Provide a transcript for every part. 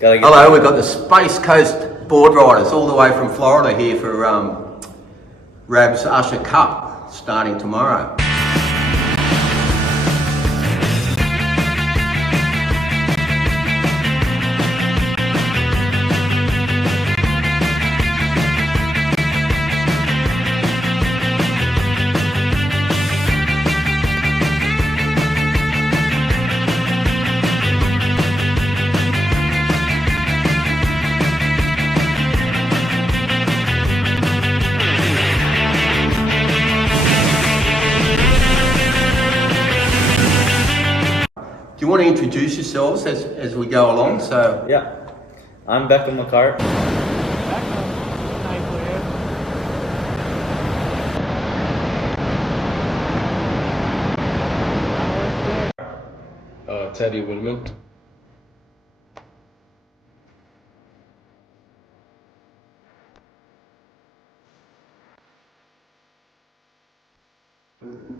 Hello, we've got the Space Coast Boardriders all the way from Florida here for Rab's Usher Cup starting tomorrow. Do you want to introduce yourselves as we go along? So yeah, I'm Beckham McCart. Teddy Woodman.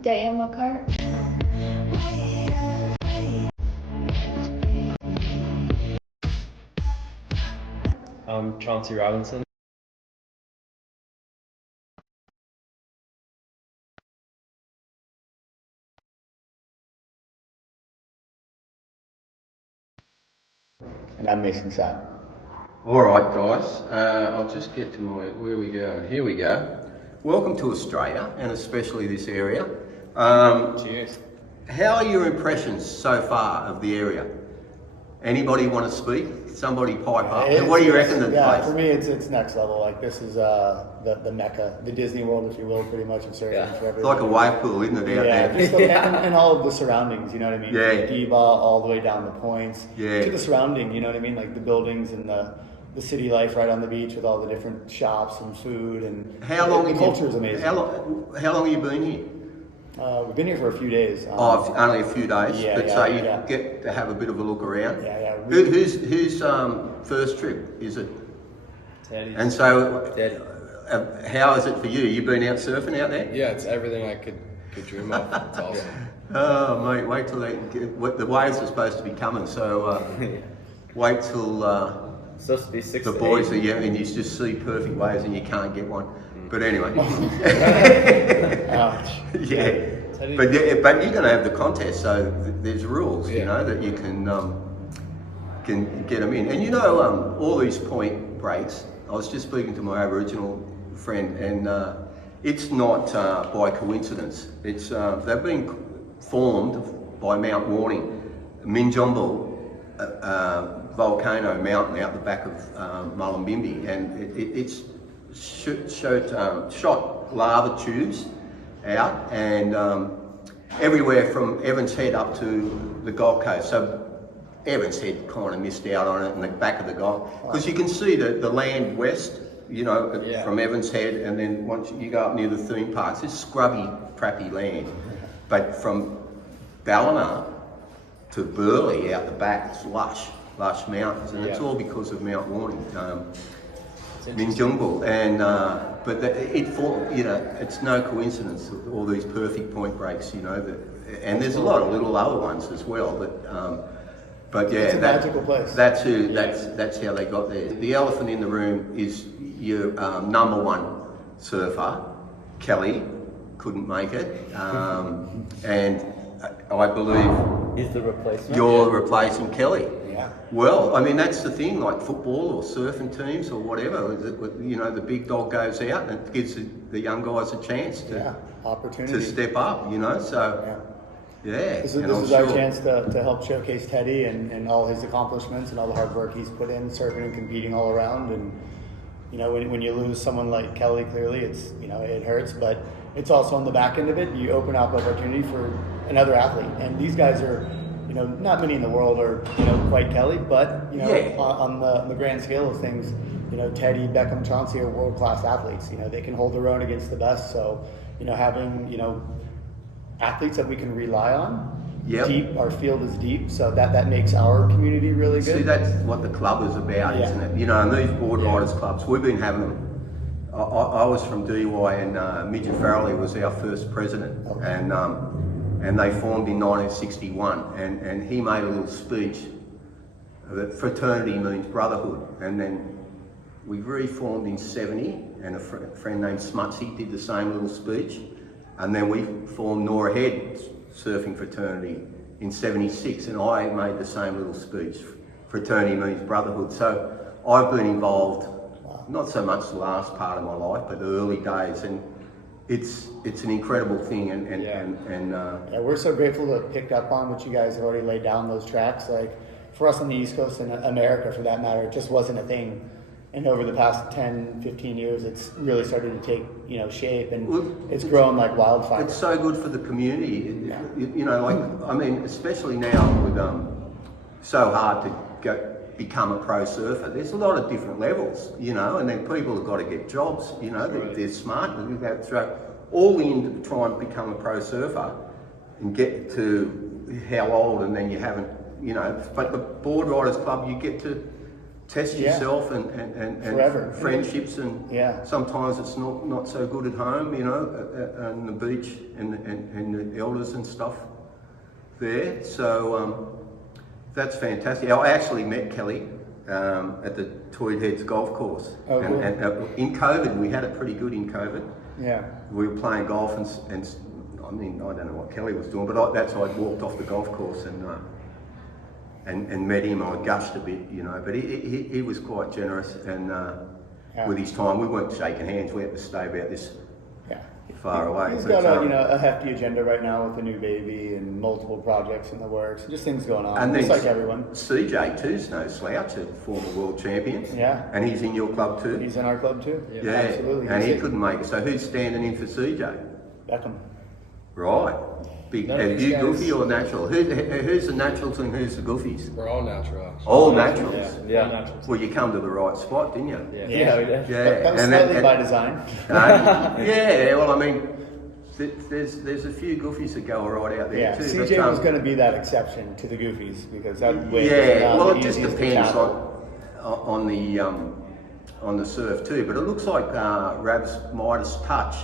Diane McCart. I'm Chauncey Robinson. And I'm Mason Sapp. all right, guys. I'll just get to where we go. Here we go. Welcome to Australia, and especially this area. Cheers. How are your impressions so far of the area? Anybody want to speak? Somebody pipe up. What do you reckon of the place? For me, it's next level. Like, this is the Mecca, the Disney World, if you will, pretty much in surfing for everyone. It's like a wave pool, isn't it, out there? Just and all of the surroundings, you know what I mean? Yeah. From Diva all the way down the points Yeah. to the surrounding, you know what I mean? Like the buildings and the city life right on the beach with all the different shops and food and the culture is amazing. How long have you been here? We've been here for a few days. Only a few days, so you yeah. get to have a bit of a look around. Yeah. Who's first trip? Is it? Teddy. And so, Teddy. how is it for you? You been out surfing out there? Yeah, it's everything I could dream of. It's awesome. Oh mate, wait till the waves are supposed to be coming. So wait till Supposed to be 6 the to boys 8. are and you just see perfect waves and you can't get one. But anyway. Ouch. Yeah, but you're going to have the contest, so there's rules, you know, that you can get them in. And you know, all these point breaks. I was just speaking to my Aboriginal friend, and it's not by coincidence. It's they've been formed by Mount Warning, Minjumble volcano mountain out the back of Mullumbimby, and it's shot lava tubes out and everywhere from Evans Head up to the Gold Coast. So Evans Head kind of missed out on it in the back of the Gold, because you can see the land west, you know, from Evans Head, and then once you go up near the theme parks, it's scrubby, crappy land. But from Ballina to Burleigh out the back, it's lush mountains, and it's all because of Mount Warning. Minjumble, and but it's no coincidence, all these perfect point breaks, you know, and there's a lot of little other ones as well, but yeah, it's a magical place. That's how they got there. The elephant in the room is your number one surfer, Kelly, couldn't make it, and I believe He's the replacement. you're replacing Kelly. Yeah. Well, I mean, that's the thing, like football or surfing teams or whatever, you know, the big dog goes out and it gives the young guys a chance to opportunity. step up, you know, so, This is our chance to help showcase Teddy and all his accomplishments and all the hard work he's put in surfing and competing all around. And, you know, when you lose someone like Kelly, clearly it's, you know, it hurts, but it's also on the back end of it, you open up opportunity for another athlete. And these guys are, you know, not many in the world are, you know, quite Kelly, but, you know, on the grand scale of things, you know, Teddy, Beckham, Chauncey are world-class athletes. You know, they can hold their own against the best. So, you know, having, you know, athletes that we can rely on, deep, our field is deep, so that makes our community really good. See, that's what the club is about, isn't it? You know, and these Boardriders clubs, we've been having them. I was from DY, and Midget Farrelly was our first president, and they formed in 1961, and he made a little speech that fraternity means brotherhood, and then we reformed in 70, and a friend named Smutsy did the same little speech, and then we formed Nora Head Surfing Fraternity in 76, and I made the same little speech. Fraternity means brotherhood. So I've been involved, not so much the last part of my life, but the early days, and it's an incredible thing. Yeah, we're so grateful to have picked up on what you guys have already laid down, those tracks. Like for us on the East Coast and America, for that matter, it just wasn't a thing. And over the past 10, 15 years, it's really started to take, shape, and it's grown like wildfire. It's so good for the community. Yeah. Especially now with so hard to become a pro surfer. There's a lot of different levels, and then people have got to get jobs. They're smart. They have to throw all in to try and become a pro surfer and get to how old, and then you haven't, But the Boardriders Club, you get to test yourself and forever. Friendships, and sometimes it's not so good at home, and the beach and the elders and stuff there. So that's fantastic. I actually met Kelly at the Tweed Heads golf course. Oh, cool. And in COVID, we had it pretty good in COVID. Yeah. We were playing golf, and I don't know what Kelly was doing, but that's why I walked off the golf course and met him. I gushed a bit, but he was quite generous, and with his time, we weren't shaking hands. We had to stay about this far away. He's got a hefty agenda right now with a new baby and multiple projects in the works, just things going on. And just like everyone. CJ too's no slouch, a former world champion. Yeah. And he's in your club too. He's in our club too. Yeah. Absolutely. And he couldn't make it. So who's standing in for CJ? Beckham. Right. Big. Are you goofy or natural? Who's the naturals and who's the goofies? We're all natural. Actually. All naturals. Yeah, naturals. Well, you come to the right spot, didn't you? Yeah, we did. Yeah. That was slightly by design. Yeah. Well, there's a few goofies that go all right out there Yeah, too. CJ was going to be that exception to the goofies because that way. Well, it just depends on the surf too. But it looks like Rab's Midas Touch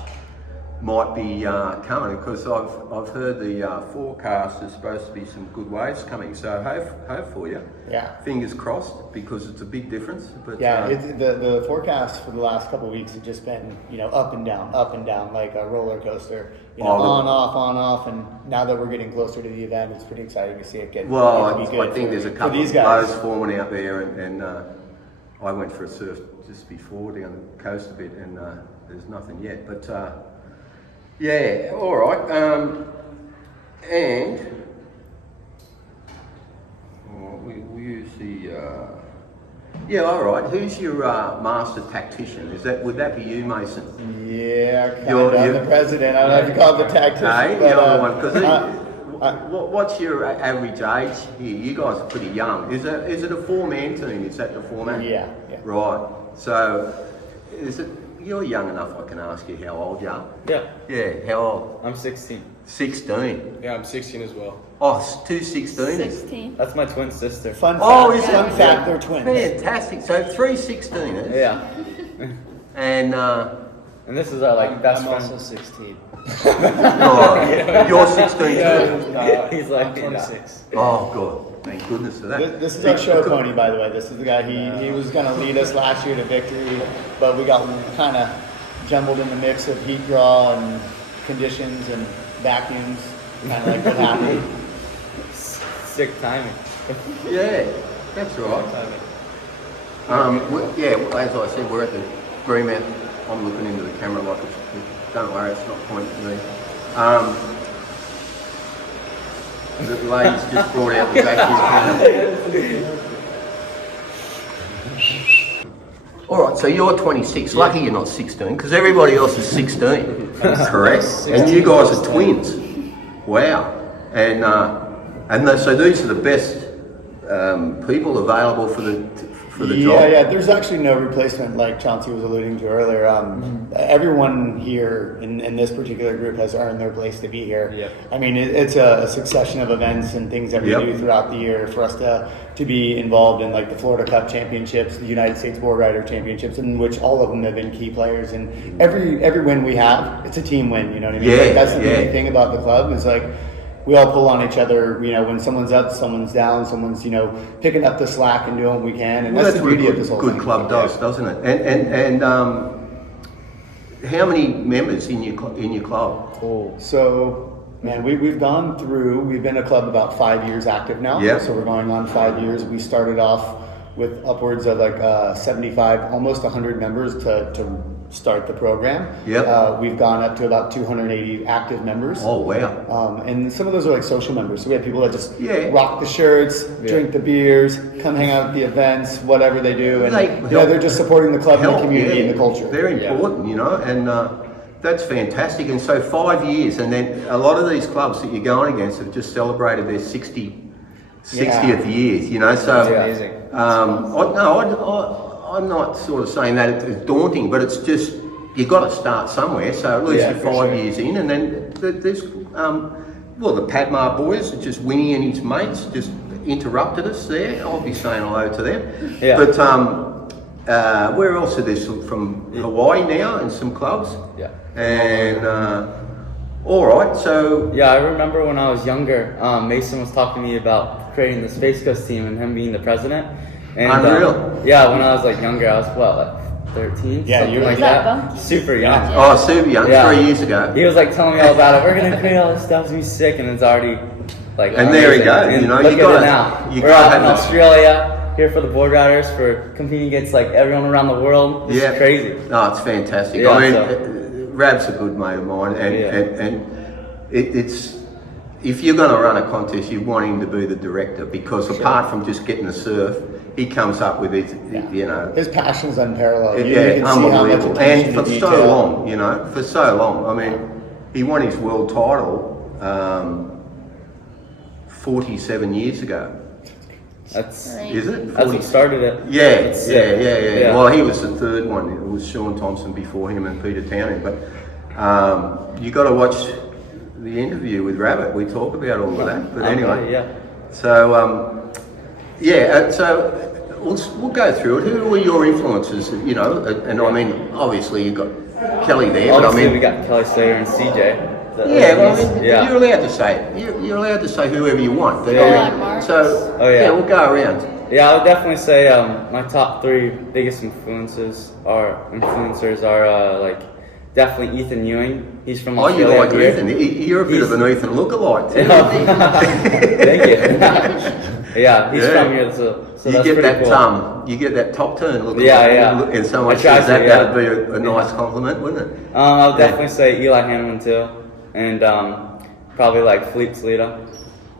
might be coming, because I've heard the forecast is supposed to be some good waves coming. So hope for you. Yeah. Fingers crossed, because it's a big difference. But the forecast for the last couple of weeks has just been up and down like a roller coaster. On off, and now that we're getting closer to the event, it's pretty exciting to see it get. Well, get to be good I think there's a couple these of guys. lows forming out there, and I went for a surf just before down the coast a bit, and there's nothing yet. But yeah, all right. And we use the all right. Who's your master tactician? Would that be you, Mason? Yeah, I'm the president. I don't know if you call it the tactician. Hey, but, the other one, because what's your average age here? You guys are pretty young. Is it a 4-man team? Is that the format? Yeah. Right. So, you're young enough, I can ask you how old you are? Yeah. Yeah, how old? I'm 16. 16? Yeah, I'm 16 as well. Oh, 2 16s? 16. That's my twin sister. Fun fact, they're twins. Fantastic. So 3 16ers? Yeah. And this is our best I'm friend. also 16. oh, you're 16 too? He's like 26. Oh, God. Thank goodness for that. This is our show pony, by the way. This is the guy. He was going to lead us last year to victory, but we got kind of jumbled in the mix of heat draw and conditions and vacuums, kind of like what happened. Sick timing. Yeah, that's right. As I said, we're at the Greenmount. I'm looking into the camera like it's, don't worry, it's not pointing at me. The ladies just brought out the vacuum cleaner. All right, so you're 26. Lucky you're not 16, because everybody else is 16. Correct. And you guys are twins. Wow. So these are the best people available for the job. Yeah. There's actually no replacement, like Chauncey was alluding to earlier. Everyone here in this particular group has earned their place to be here. Yep. I mean, it's a succession of events and things that we do throughout the year for us to be involved in, like the Florida Cup Championships, the United States Boardrider Championships, in which all of them have been key players. And every win we have, it's a team win. You know what I mean? Yeah, That's the main thing about the club. Is like, we all pull on each other. You know, when someone's up, someone's down, someone's picking up the slack and doing what we can, and Well, that's the what a beauty of this whole good thing. club does, doesn't it? And how many members in your club? So, man, we've gone through. We've been a club about 5 years active now. Yeah. So we're going on 5 years. We started off with upwards of like 75, almost 100 members to start the program. Yep. We've gone up to about 280 active members. Oh wow! And some of those are like social members. So we have people that just Yeah. rock the shirts, drink the beers, come hang out at the events, whatever they do, and they're just supporting the club and the community and the culture. They're important, and that's fantastic. And so 5 years, and then a lot of these clubs that you're going against have just celebrated their 60th years. So That's amazing. I'm not sort of saying that it's daunting, but it's just you've got to start somewhere. So at least you're 5 years in, and then there's the Padmar boys, just Winnie and his mates, just interrupted us there. I'll be saying hello to them. Yeah. But where else are there? From Hawaii now and some clubs. Yeah. And all right, so Yeah, I remember when I was younger, Mason was talking to me about creating the Space Coast team and him being the president. And, Unreal. Yeah, when I was like younger, I was like 13, Yeah, something you were- like Is that that. Bunky? Super young. oh, super young, Yeah. 3 years ago. He was like telling me all about it. We're gonna create all this stuff. It's gonna be sick, and it's already like. And there we amazing. go, And you know, look you at gotta- it now. you We're gotta out have in that. Australia here for the Boardriders for competing against like everyone around the world. It's crazy. No, it's fantastic. Yeah, I mean, so- Rab's a good mate of mine, and Yeah. it's if you're going to run a contest, you want him to be the director because apart from just getting the surf, he comes up with it. His passion is unparalleled. You Yeah, can see how much unbelievable. attention And to for detail. so long, for so long. I mean, he won his world title 47 years ago. That's Is it? that's what started it. Yeah, That's yeah, sick. yeah, yeah, Yeah. Well, he was the third one. It was Sean Thompson before him and Peter Townend. But you got to watch the interview with Rabbit. We talk about all of that. But anyway, yeah. So so we'll go through it. Who were your influences? And I mean, obviously you got Kelly there, but I Obviously, mean, we got Kelly Slater and CJ. yeah, well, I mean, Yeah. you're allowed to say it. You're allowed to say whoever you want. But Yeah. I Yeah, mean, Marks. so Oh, yeah. we'll go around. Yeah, I would definitely say my top three biggest influencers are like definitely Ethan Ewing. He's from Oh, you Australia. like here. Ethan? You're a bit of an Ethan lookalike too. Thank you. Yeah, he's Yeah. from here, so You that's get pretty that cool. you get that top turn look. Yeah. And someone I try says to, that, yeah. that'd be a nice compliment, wouldn't it? I would definitely say Eli Hanneman too, and probably like Fleet Slater.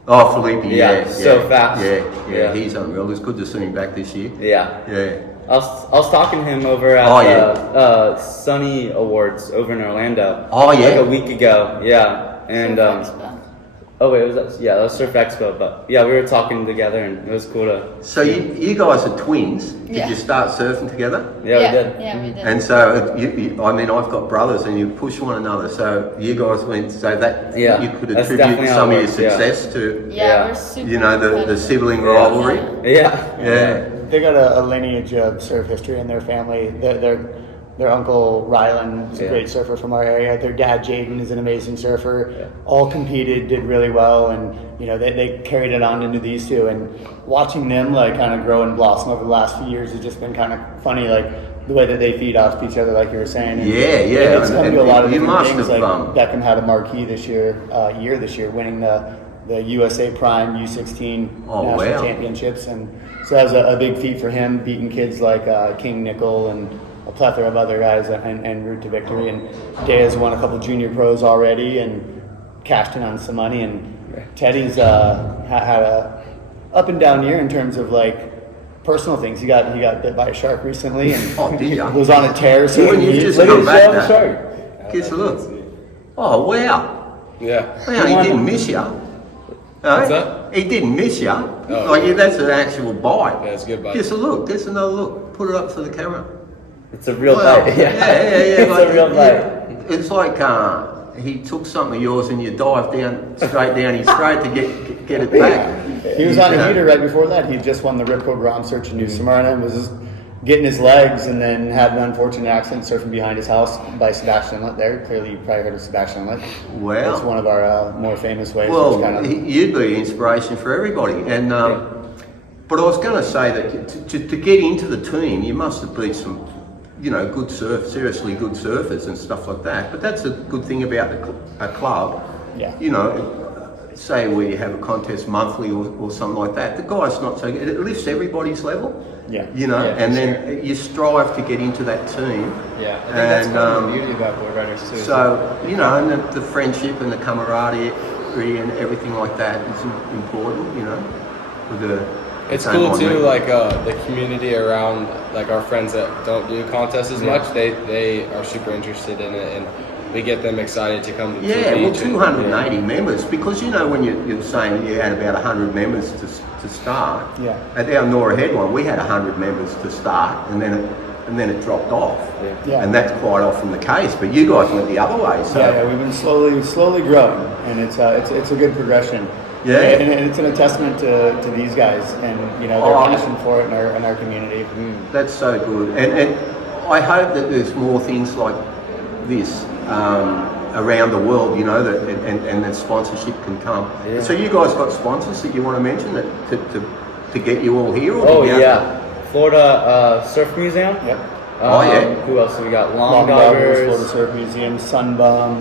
Oh, Felipe, Yeah, so fast. Yeah, Yeah. he's unreal. It's good to see him back this year. Yeah. Yeah. I was talking to him over at Oh, yeah. Sunny Awards over in Orlando. Oh, yeah? Like a week ago. Yeah. And Surf Expo. oh wait, that was Surf Expo, but yeah, we were talking together and it was cool to. So you guys are twins. Did Yeah. you start surfing together? Yeah, we did. Yeah, we did. And so, I mean, I've got brothers, and you push one another. So you guys went so that Yeah, you could that's attribute definitely how some it of your works, yeah. success to, yeah, we're super the competitive. sibling Yeah. rivalry. Yeah. Yeah. They got a lineage of surf history in their family. Their uncle Rylan is a Yeah. great surfer from our area. Their dad Jaden is an amazing surfer. Yeah. All competed, did really well, and they carried it on into these two. And watching them like kind of grow and blossom over the last few years has just been kind of funny. Like the way that they feed off each other, like you were saying. And Yeah. It's come to a lot of You different must things. have, Like Beckham had a marquee this year, winning the USA Prime U16 Oh, national wow. championships, and so that was a big feat for him, beating kids like King Nickel and a plethora of other guys and route to victory. And Dea's won a couple junior pros already and cashed in on some money. And Teddy's had a up and down year in terms of like personal things. He got bit by a shark recently and Oh, did ya? was on a tear. So When you just look come at back the now. shark. Kiss a look. Oh wow! Yeah. Well, he didn't miss you. What's that? He didn't miss you. Oh. Like that's an actual bite. Yeah, it's a good bite. Just a look. Just another look. Put it up for the camera. It's a real Well, bite. yeah. It's like, a real bite. It's like he took something of yours and you dive straight down his throat to get it back. He was on You a know. heater right before that. He just won the Ripco Grand Search in New Smyrna and was just getting his legs and then had an unfortunate accident surfing behind his house by Sebastian Inlet there. Clearly, you probably heard of Sebastian Inlet. Well, that's one of our more famous waves. Well, kind of, you'd be inspiration for everybody. And but I was going to say that to get into the team, you must have beat some, good seriously good surfers and stuff like that. But that's a good thing about a club. Yeah. Say we have a contest monthly or something like that. The guy's not so good. It lifts everybody's level. Yeah. And then you strive to get into that team. Yeah, I think that's one of the beauty about Boardriders too. So, and the friendship and the camaraderie and everything like that is important, It's cool too, like the community around, like our friends that don't do contests as much, they are super interested in it, and we get them excited to come to the beach. 280 members, because when you're saying you had about 100 members to start. Yeah. At our Nora Head one, we had 100 members to start, and then it dropped off. Yeah. And that's quite often the case. But you guys went the other way. So yeah, we've been slowly growing, and it's a good progression. Yeah. And it's a testament to these guys and their passion for it in our community. That's so good, and I hope that there's more things like this around the world, that and that sponsorship can come. Yeah. So you guys got sponsors that you want to mention that to get you all here? Or Florida Surf Museum. Yep. Who else have we got? Long Florida Doggers. Surf Museum, Sunbum,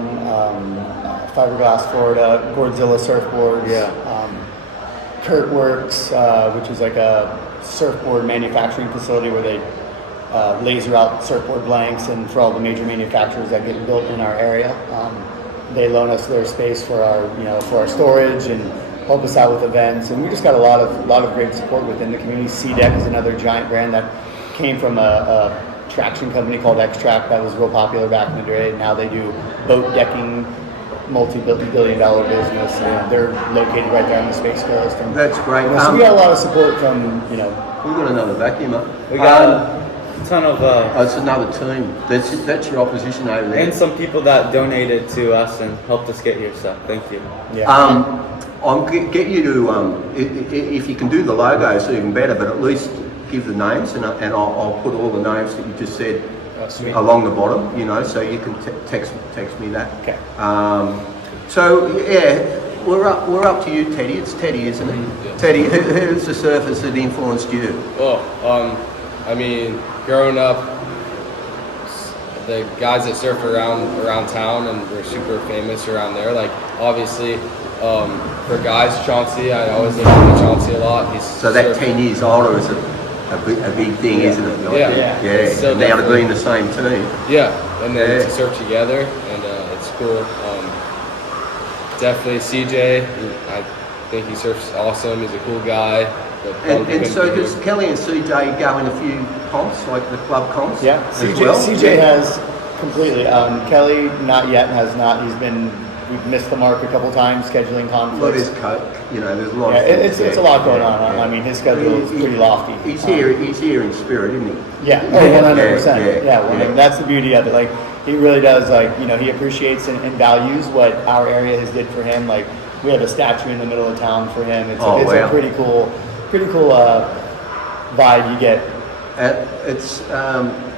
Fiberglass Florida, Gourdzilla Surfboards. Yeah. Kurtworks, which is like a surfboard manufacturing facility where they laser out surfboard blanks, and for all the major manufacturers that get built in our area, they loan us their space for our storage and help us out with events. And we just got a lot of great support within the community. SeaDeck is another giant brand that came from a traction company called X-Track that was real popular back in the day. And now they do boat decking, multi-billion-dollar business, and they're located right there on the Space Coast. And That's great. so we got a lot of support from We've got another vacuum up. We got a ton of it's another team. That's your opposition over there. and some people that donated to us and helped us get here. So thank you. I'll get you to if you can do the logos even better, but at least give the names, and I'll put all the names that you just said along the bottom, so you can text me that. Okay. So we're up to you, Teddy. It's Teddy, isn't it? Yeah. Teddy, who's the surfers that influenced you? Growing up, the guys that surfed around town and were super famous around there, like obviously for guys, Chauncey, I always look up to Chauncey a lot. He's So that 10 years older is a big thing, isn't it? Yeah. So now to be in the same team. Yeah, and then to surf together, and it's cool. Definitely CJ, I think he surfs awesome. He's a cool guy. And so does Kelly and CJ go in a few comps, like the club comps? Yeah, CJ has completely. Kelly not yet, has not. We've missed the mark a couple times, scheduling conflicts. Well, there's there's a lot. Yeah, of things it's a lot going on. I mean, his schedule is pretty lofty. He's here in spirit, isn't he? Yeah, 100%. Yeah. I mean, that's the beauty of it. Like, he really does. Like, he appreciates and values what our area has did for him. Like, we have a statue in the middle of town for him. It's a pretty cool vibe you get. It's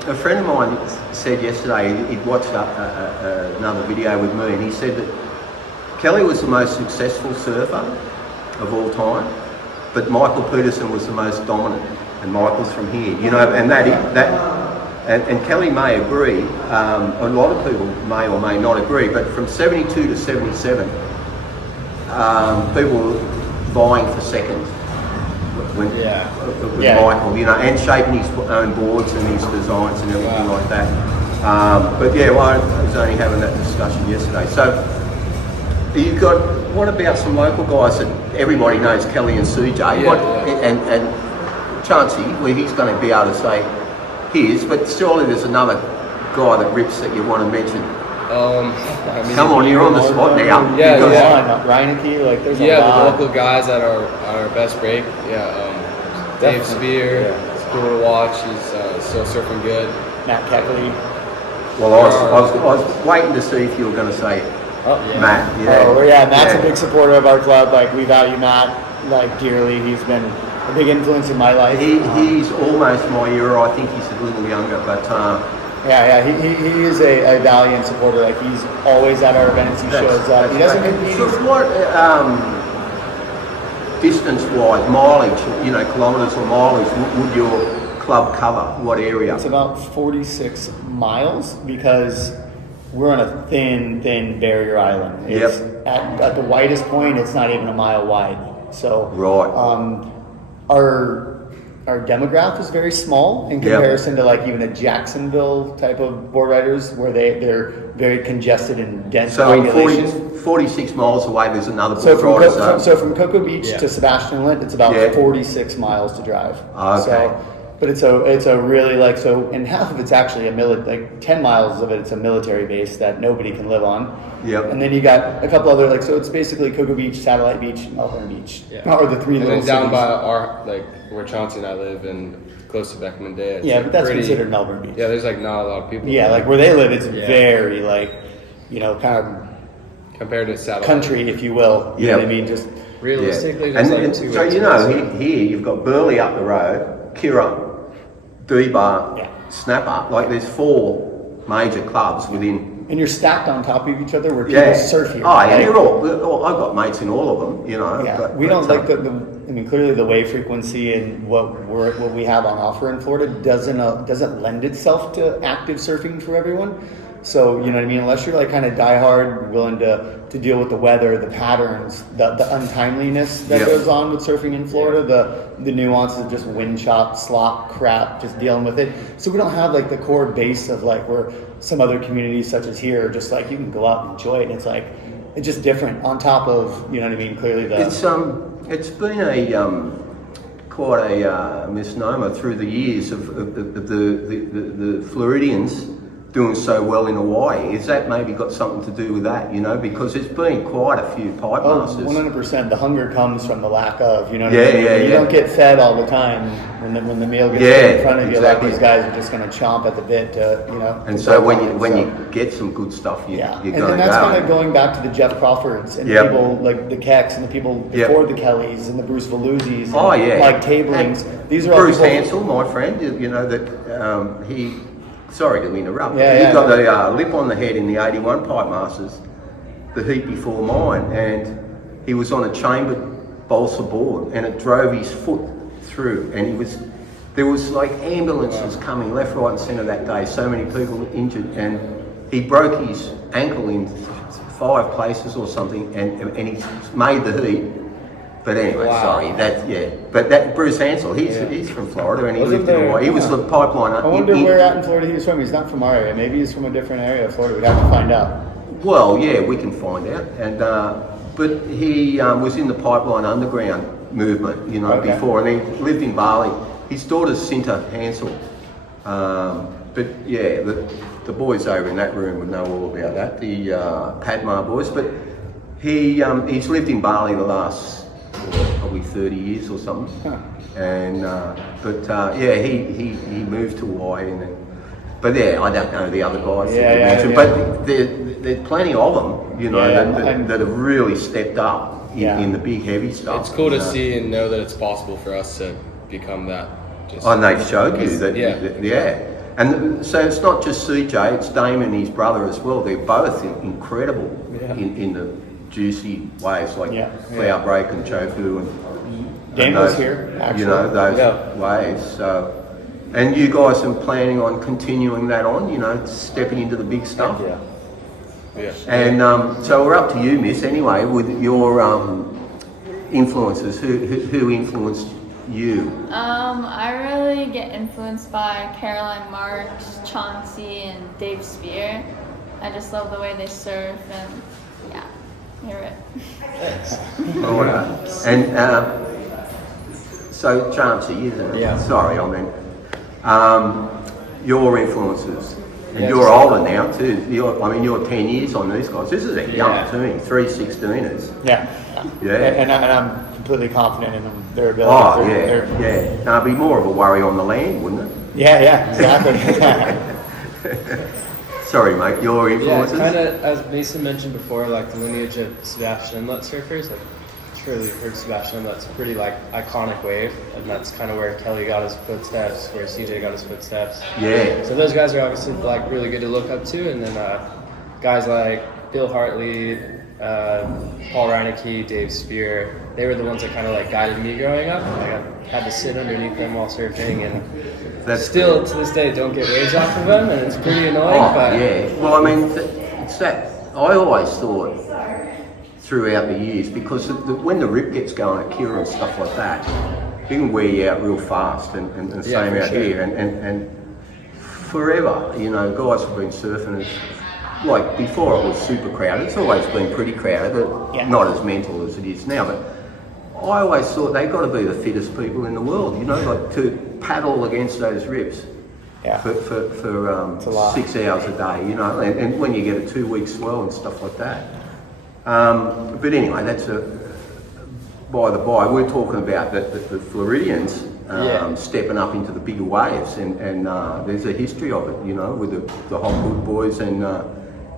a friend of mine said yesterday he'd watched another video with me, and he said that Kelly was the most successful surfer of all time, but Michael Peterson was the most dominant, and Michael's from here, and Kelly may agree. A lot of people may or may not agree, but from 72 to 77, people were vying for second. With Michael, and shaping his own boards and his designs and everything like that. I was only having that discussion yesterday. So you've got, what about some local guys that everybody knows, Kelly and CJ? And Chauncey, he's going to be able to say his, but surely there's another guy that rips that you want to mention. Come on, you're on the spot now. Reineke, there's a lot. The local guys that are our best break. Dave Spear, it's cool to watch. He's still surfing good. Matt Keckley. Well, I was waiting to see if you were going to say Matt. Matt's a big supporter of our club. Like, we value Matt dearly. He's been a big influence in my life. He's almost my era. I think he's a little younger, but he is a valiant supporter. Like, he's always at our events. He shows up. He doesn't compete. So what distance-wise, mileage, kilometres or mileage, would your club cover? What area? It's about 46 miles because we're on a thin barrier island. It's at the widest point, it's not even a mile wide. So our demographic is very small in comparison to like even a Jacksonville type of board riders where they're very congested and dense populations. So 46 miles away there's another board rider zone. So from Cocoa Beach to Sebastian Inlet, it's about 46 miles to drive. Okay. So, but it's a really and half of it's actually 10 miles of it's a military base that nobody can live on. Yep. And then you got a couple other so it's basically Cocoa Beach, Satellite Beach, and Melbourne Beach. Yeah. Or the three little then down cities. by our where Chauncey and I live and close to Beckman Day. Yeah, but that's considered Melbourne Beach. Yeah, there's not a lot of people. Yeah, like where they live, it's very kind of compared to Satellite country, if you will. You know what I mean? Just realistically, and there's two so here you've got Burley up the road, Kira, D-Bar, Snapper. Like there's 4 major clubs within. And you're stacked on top of each other where people surf here. Oh, yeah, you're all. I've got mates in all of them. Yeah, But, we don't like clearly the wave frequency and what we have on offer in Florida doesn't lend itself to active surfing for everyone. So, you know what I mean? Unless you're like kind of diehard, willing to deal with the weather, the patterns, the untimeliness that goes on with surfing in Florida, the nuances of just wind chop, slop, crap, just dealing with it. So we don't have like the core base of like where some other communities such as here, just like you can go out and enjoy it. And it's like, it's just different on top of, you know what I mean? Clearly It's been a quite a misnomer through the years of the Floridians doing so well in Hawaii. Is that maybe got something to do with that, because there's been quite a few pipe masters. 100%. The hunger comes from the lack of, you know what I mean? You don't get fed all the time when the meal gets in front of you, like these guys are just going to chomp at the bit to, And so when you get some good stuff, you're going to go. And that's kind of going back to the Jeff Crawfords and people like the Kecks and the people before the Kellys and the Bruce Veluzis and Mike Tablings. These are all Bruce people, Hansel, my friend, that he... Sorry to interrupt. He got the lip on the head in the 81 Pipe Masters, the heat before mine, and he was on a chambered balsa board, and it drove his foot through, and there was like ambulances coming left, right, and centre that day. So many people injured, and he broke his ankle in 5 places or something, and he made the heat. But anyway, sorry, But that Bruce Hansel, he's from Florida and he lived in Hawaii. He was the pipeline. I wonder where out in Florida he was from. He's not from our area. Maybe he's from a different area of Florida. We'd have to find out. Well, yeah, we can find out. And but he was in the pipeline underground movement, before, and he lived in Bali. His daughter's Cinta Hansel. But yeah, the boys over in that room would know all about that. The Padma boys. But he's lived in Bali the last probably 30 years or something, and he moved to Hawaii, and then, but I don't know the other guys that you mentioned, but there's plenty of them, that have really stepped up in the big heavy stuff. It's cool to see and know that it's possible for us to become that. And they've showed you that, and so it's not just CJ, it's Damon and his brother as well. They're both incredible in the juicy waves like Cloud Break and Chofu and Daniel's here, actually. Those waves. So, and you guys are planning on continuing that on, stepping into the big stuff. Yeah. And so we're up to you, Miss. Anyway, with your influences, who influenced you? I really get influenced by Caroline Marks, Chauncey, and Dave Spear. I just love the way they surf and you're it. All right. And so Chauncey, isn't it? Yeah. Sorry, I meant your influences. And you're older now too. You're 10 years on these guys. This is a young team, 316ers. Yeah. And I'm completely confident in them, their ability. Oh, yeah. No, it'd be more of a worry on the land, wouldn't it? Yeah, exactly. Sorry, mate, your influences? Yeah, kind of, as Mason mentioned before, like the lineage of Sebastian Inlet surfers, like surely you've heard Sebastian. That's a pretty like iconic wave, and that's kind of where Kelly got his footsteps, where CJ got his footsteps. Yeah. So those guys are obviously like really good to look up to, and then guys like Bill Hartley, Paul Reinecke, Dave Spear, they were the ones that kind of like guided me growing up. Like I had to sit underneath them while surfing, and That's still to this day don't get waves off of them, and it's pretty annoying. Oh, but yeah. Well, I mean, it's that. I always thought throughout the years, because when the rip gets going at Kira and stuff like that, it can wear you out real fast, and the same for out sure. here, and forever, you know, guys have been surfing as, like before it was super crowded. It's always been pretty crowded, but Yeah. not as mental as it is now. But I always thought they've got to be the fittest people in the world, you know, like to paddle against those rips. Yeah. For a lot. 6 hours a day, you know, and when you get a 2-week swell and stuff like that. But anyway, that's by the by. We're talking about the Floridians stepping up into the bigger waves, and there's a history of it, you know, with the Hotwood boys and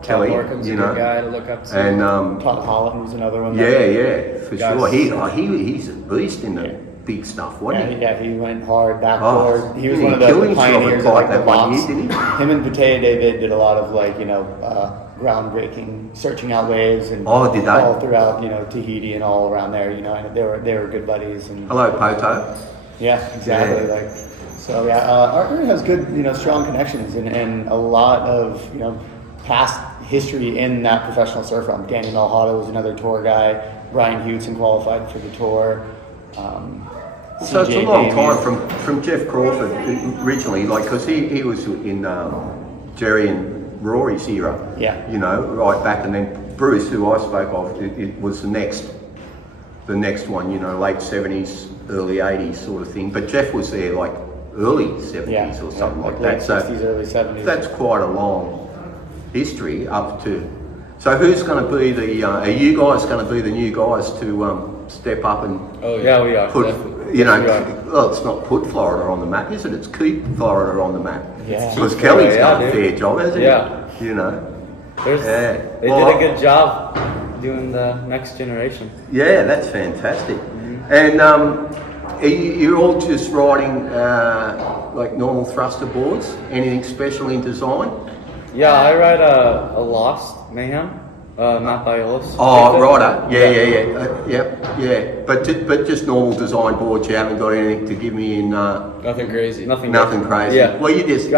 Kelly, Markham's you a know, good guy to look up to. and Todd Holland was another one. yeah, for Guys. sure. He's a beast in the big stuff, wasn't he? Yeah, he went hard backboard. Oh, he was didn't one of he kill the himself pioneers at of like Clyde the that one box. year, didn't he? Him and Pate David did a lot of like, you know, groundbreaking, searching out waves and Oh, did they? all throughout, you know, Tahiti and all around there, you know, and they were good buddies. And Hello, Poto. yeah, exactly. Yeah. Like, so yeah, our area has good, you know, strong connections and a lot of, you know, past history in that professional surf realm. Danny Malhado was another tour guy. Brian Hewson qualified for the tour. So it's a CJ long Damien. time from Jeff Crawford originally, like, because he was in Jerry and Rory's era, Yeah. you know, right back, and then Bruce, who I spoke of, it was the next one, you know, late 70s, early 80s sort of thing. But Jeff was there like early 70s or something like late that. So 60s, early 70s. that's quite a long history up to. So who's going to be the? Are you guys going to be the new guys to step up and Oh Yeah, we are. put? Definitely. You know, Yes, we are. well, it's not put Florida on the map, is it? It's keep Florida on the map. Yeah. Because Kelly's Yeah, done a dude. fair job, hasn't Yeah. he? You know. There's, Yeah. They Well, did a good job doing the next generation. Yeah, that's fantastic. And you're all just riding like normal thruster boards? Anything special in design? Yeah, I ride a Lost Mayhem, Matt Biolos. Oh, righto. Yeah. But just normal design boards. You haven't got anything to give me in. Nothing crazy. Nothing. Nothing crazy. Yeah. Well, you just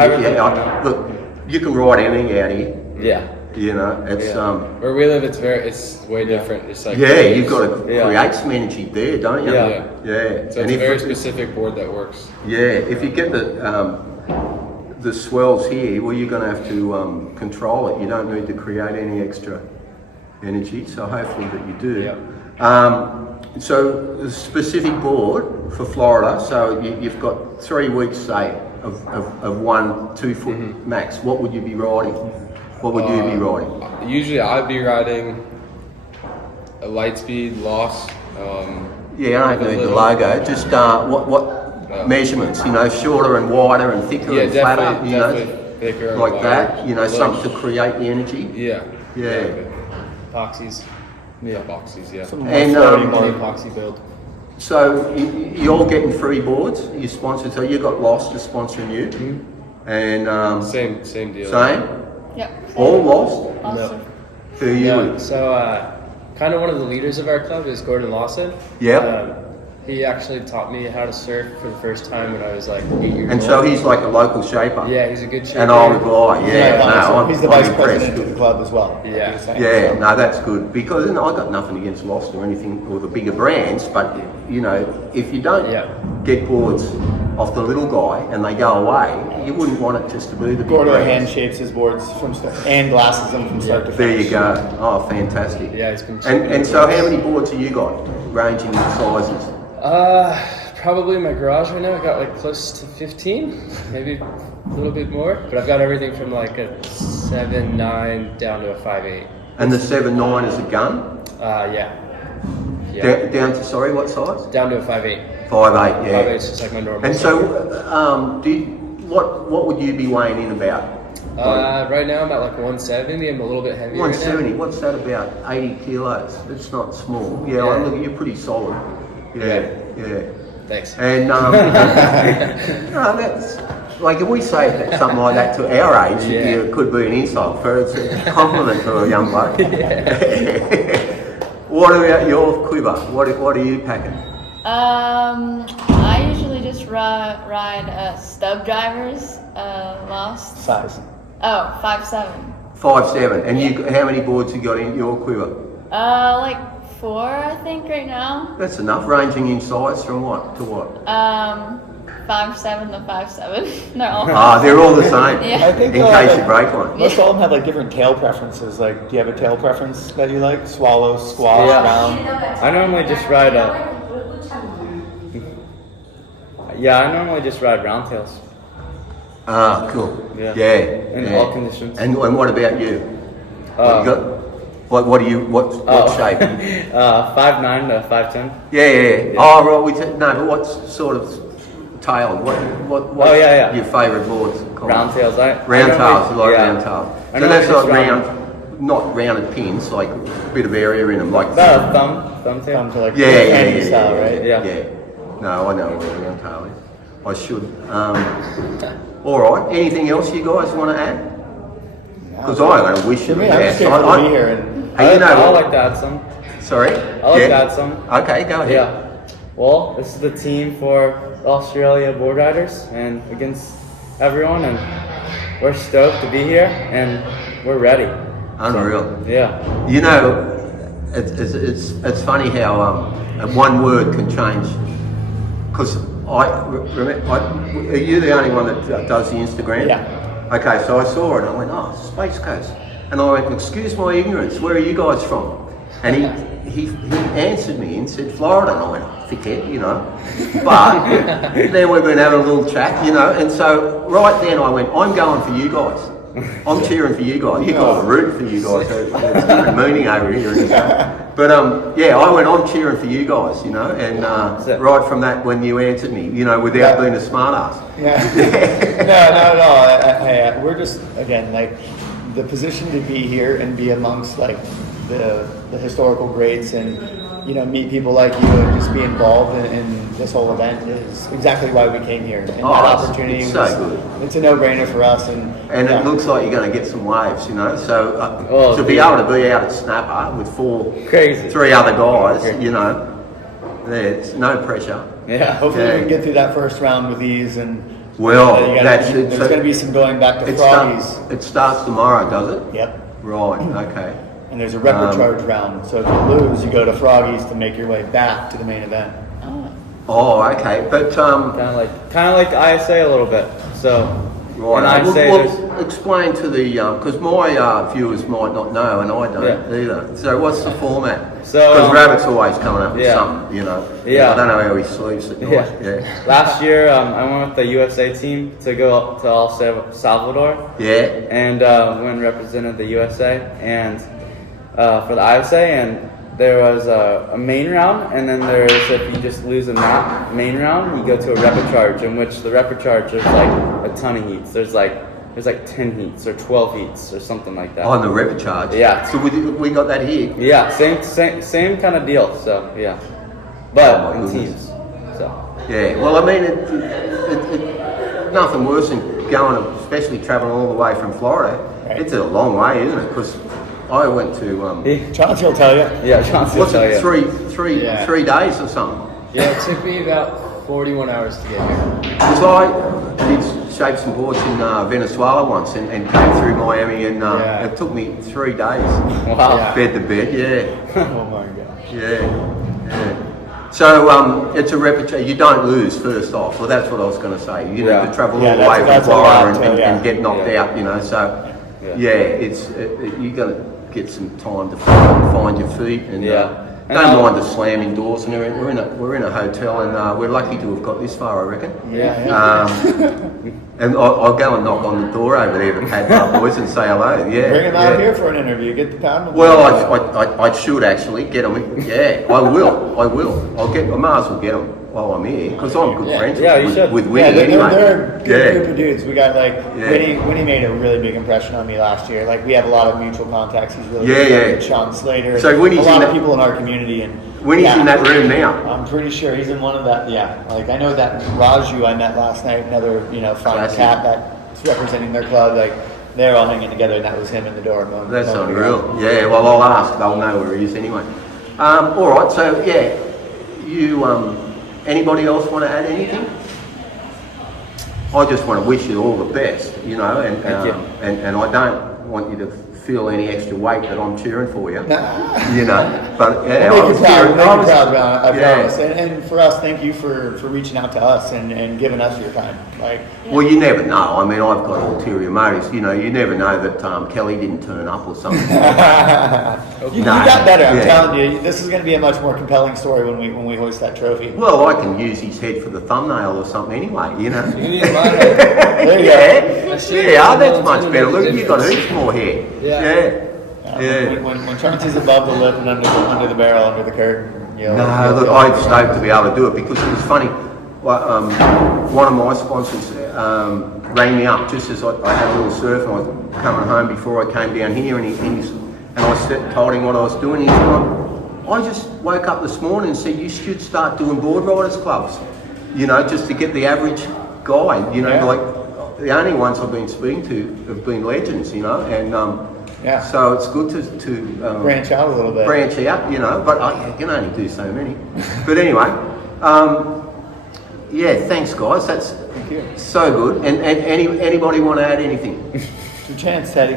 look. You can ride anything out here. Yeah. You know, it's Yeah. Where we live, it's way different. It's like yeah. You've got to Yeah. create some energy there, don't you? Yeah. Yeah. So it's a very specific board that works. Yeah, if you get the swells here, well, you're going to have to control it. You don't need to create any extra energy, so hopefully that you do. Yep. So a specific board for Florida, so you've got 3 weeks, say, of 1-2 foot max. What would you be riding? What would you be riding? Usually I'd be riding a Lightspeed Lost. Yeah, I don't need the logo. Just what measurements? You know, shorter and wider and thicker Yeah, and flatter. definitely, You know, definitely thicker and like wider. that. You know, A little- something to create the energy. Yeah. Yeah. Epoxies. Yeah. Boxies. Yeah. Some And, more epoxy build. So you're getting free boards. You sponsored. So you got Lost to sponsoring you, and Same deal. same. Yep. All Lost. Also, Who are you Yeah, with? so kind of one of the leaders of our club is Gordon Lawson. Yep. He actually taught me how to surf for the first time when I was like 8 years And old. so he's like a local shaper. Yeah, he's a good shaper. An old guy. Yeah. No, he's the I'm vice impressed. president of the club as well. Yeah. like you were saying, Yeah, so. no, that's good because I got nothing against Lost or anything or the bigger brands, but you know, if you don't Yeah. get boards off the little guy and they go away, you wouldn't want it just to be the big Gordo brands. hand shapes his boards from start and glasses them from start to There finish. you go. Oh, fantastic. Yeah, he's been And so how many boards have you got, ranging in sizes? Probably in my garage right now. I got like close to 15, maybe a little bit more. But I've got everything from like a 7.9 down to a 5.8. And the 7.9 is a gun? Yeah. Down to, sorry, what size? Down to a 5.8. 5.8, yeah. 5.8 is just like my normal. And so, what would you be weighing in about Right now I'm at like 170. I'm a little bit heavier. 170. What's that about? 80 kilos. It's not small. Yeah, I look, you're pretty solid. Yeah. Thanks. And no, that's like if we say something like that to our age, it could be an insult. For it's a compliment to a young bloke. What about your quiver? What are you packing? I usually just ride stub drivers. Last Size. 5'7". 5'7". And you, how many boards you got in your quiver? Like 4, I think, right now. That's enough. Ranging in size from what to what? 5'7" to 5'7". They're all. They're all the same. Yeah. I think In case you break one. most of them have like different tail preferences. Like, do you have a tail preference that you like? Swallow, squash, round? I normally just ride I normally just ride round tails. Cool. Yeah. In yeah. all conditions. And what about you? What you got? What do you? What shape? 5'9" to 5'10". Yeah. Oh right. No, but what sort of tail? What? Your favourite boards? Called? Round tails. Round tails. You like round tails. I So know that's it's not round. not rounded pins, like a bit of area in them, like. About a thumb tail. Come to like Yeah. style, right? Yeah. No, I know what a round tail is. I should. All right. Anything else you guys want to add? Because I'm going to wish you For the me, I'm just best. grateful to be here. And Hey, I like to add some. Sorry. I like to add some. Okay, go ahead. Yeah. Well, this is the team for Australia Boardriders and against everyone, and we're stoked to be here and we're ready. Unreal. Yeah. You know, it's funny how one word can change. Because are you the only one that does the Instagram? Yeah. Okay, so I saw it and I went, oh, Space Coast. And I went, excuse my ignorance, where are you guys from? And he answered me and said, Florida. And I went, oh, thickhead, you know. But then we've been having a little chat, you know. And so right then I went, I'm going for you guys. I'm cheering for you guys. You guys are rooting for you guys. It's even mooning over here. But I went, I'm cheering for you guys, you know. And right from that, when you answered me, you know, without being a smart ass. Yeah. No, not at all. We're just, again, like, the position to be here and be amongst like the historical greats and, you know, meet people like you and just be involved in this whole event is exactly why we came here. And that opportunity it's so good. It's a no-brainer for us. And it looks like you're going to get some waves, you know. So to be able to be out at Snapper with 3 other guys, you know, there's no pressure. Yeah, hopefully we can get through that first round with ease. And that's it. There's going to be some going back to Froggies. It starts tomorrow, does it? Yep. Right. Okay. And there's a record charge round. So if you lose, you go to Froggies to make your way back to the main event. Oh, okay. But kind of like ISA a little bit. So right. ISA, explain to the because my viewers might not know, and I don't either. So what's the format? Because Rabbit's always coming up with something, you know. Yeah. I don't know how he sleeps at night. Yeah. Last year, I went with the USA team to go up to El Salvador. Yeah. And went and represented the USA and for the ISA, and there was a main round, and then there's, if you just lose in that main round, you go to a repecharge, in which the repecharge there's like a ton of heats. There's like 10 heats or 12 heats or something like that. On the repecharge. Yeah. So we got that here. Yeah, same kind of deal. So yeah, but in teams. So. Yeah. Well, I mean, it nothing worse than going, especially traveling all the way from Florida. Right. It's a long way, isn't it? Because I went to. Chauncey will tell you. Yeah, Chauncey will tell you. 3 days or something. Yeah, it took me about 41 hours to get here. Because I did shape some boards in Venezuela once and came through Miami, and it took me 3 days. Wow. Bed to bed, yeah. Oh my gosh. Yeah. So it's a repetition. You don't lose first off. Well, that's what I was going to say. You know, to travel all the way from Florida and get knocked out. You know, so you're going to get some time to find your feet and don't mind the slamming doors. And we're in a hotel, and we're lucky to have got this far, I reckon. And I'll go and knock on the door over there to Pat boys and say hello. Yeah, bring them out here for an interview. Get the pound. Well, I should actually get them. Yeah, I will. I might as well get them. while I'm here because I'm good friends Yeah, you should. with Winnie they're, anyway. they're a good group of dudes. We got like Yeah. Winnie made a really big impression on me last year. Like we have a lot of mutual contacts. He's really Yeah, good yeah. with Sean Slater. So Winnie's a lot in of that- people in our community and Winnie's in that room now. I'm pretty sure he's in one of that. Yeah, like I know that Raju I met last night, another fine Classic. cat that's representing their club. Like they're all hanging together, and that was him in the door. That's unreal. Yeah, well, I'll ask. They'll know where he is anyway. All right, so yeah, you. Anybody else want to add anything? I just want to wish you all the best, and Thank you. and I don't want you to feel any extra weight that I'm cheering for you. Nah. But yeah, We'll make you proud. We'll make you proud, I yeah. promise. And for us, thank you for reaching out to us and giving us your time. Like, Well, you never know. I mean, I've got ulterior motives. You never know that Kelly didn't turn up or something. you got better. I'm telling you, this is going to be a much more compelling story when we hoist that trophy. Well, I can use his head for the thumbnail or something anyway. You need my head. There you Yeah, go. yeah, that's much better. Look, you've got heaps more hair. Yeah. Yeah. When Chauncey's above the lip and under the barrel, under the curtain. No, look, I'm stoked to be able to do it because it was funny. One of my sponsors rang me up just as I had a little surf and I was coming home before I came down here, and I told him what I was doing. He said, I just woke up this morning and said you should start doing Boardriders clubs, just to get the average guy. Like the only ones I've been speaking to have been legends, and so it's good to branch out a little bit. Branch out, but I can only do so many. But anyway, yeah, thanks guys. That's so good. And anybody want to add anything? Your chance, Teddy.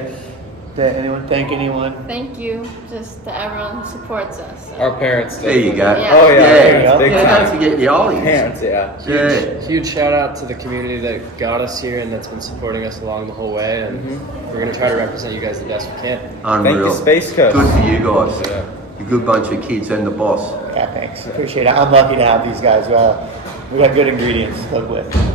Anyone thank anyone? Thank you just to everyone who supports us. Our parents. There you go. Yeah. Oh, yeah, there you go. Yeah, Big don't time. forget your ollies. Hands, yeah. Yeah. Huge shout out to the community that got us here and that's been supporting us along the whole way. And we're going to try to represent you guys the best we can. Unreal. Thank you, Space Coast. Good for you guys. Yeah. A good bunch of kids and the boss. Yeah, thanks. Appreciate it. I'm lucky to have these guys. We got good ingredients to cook with.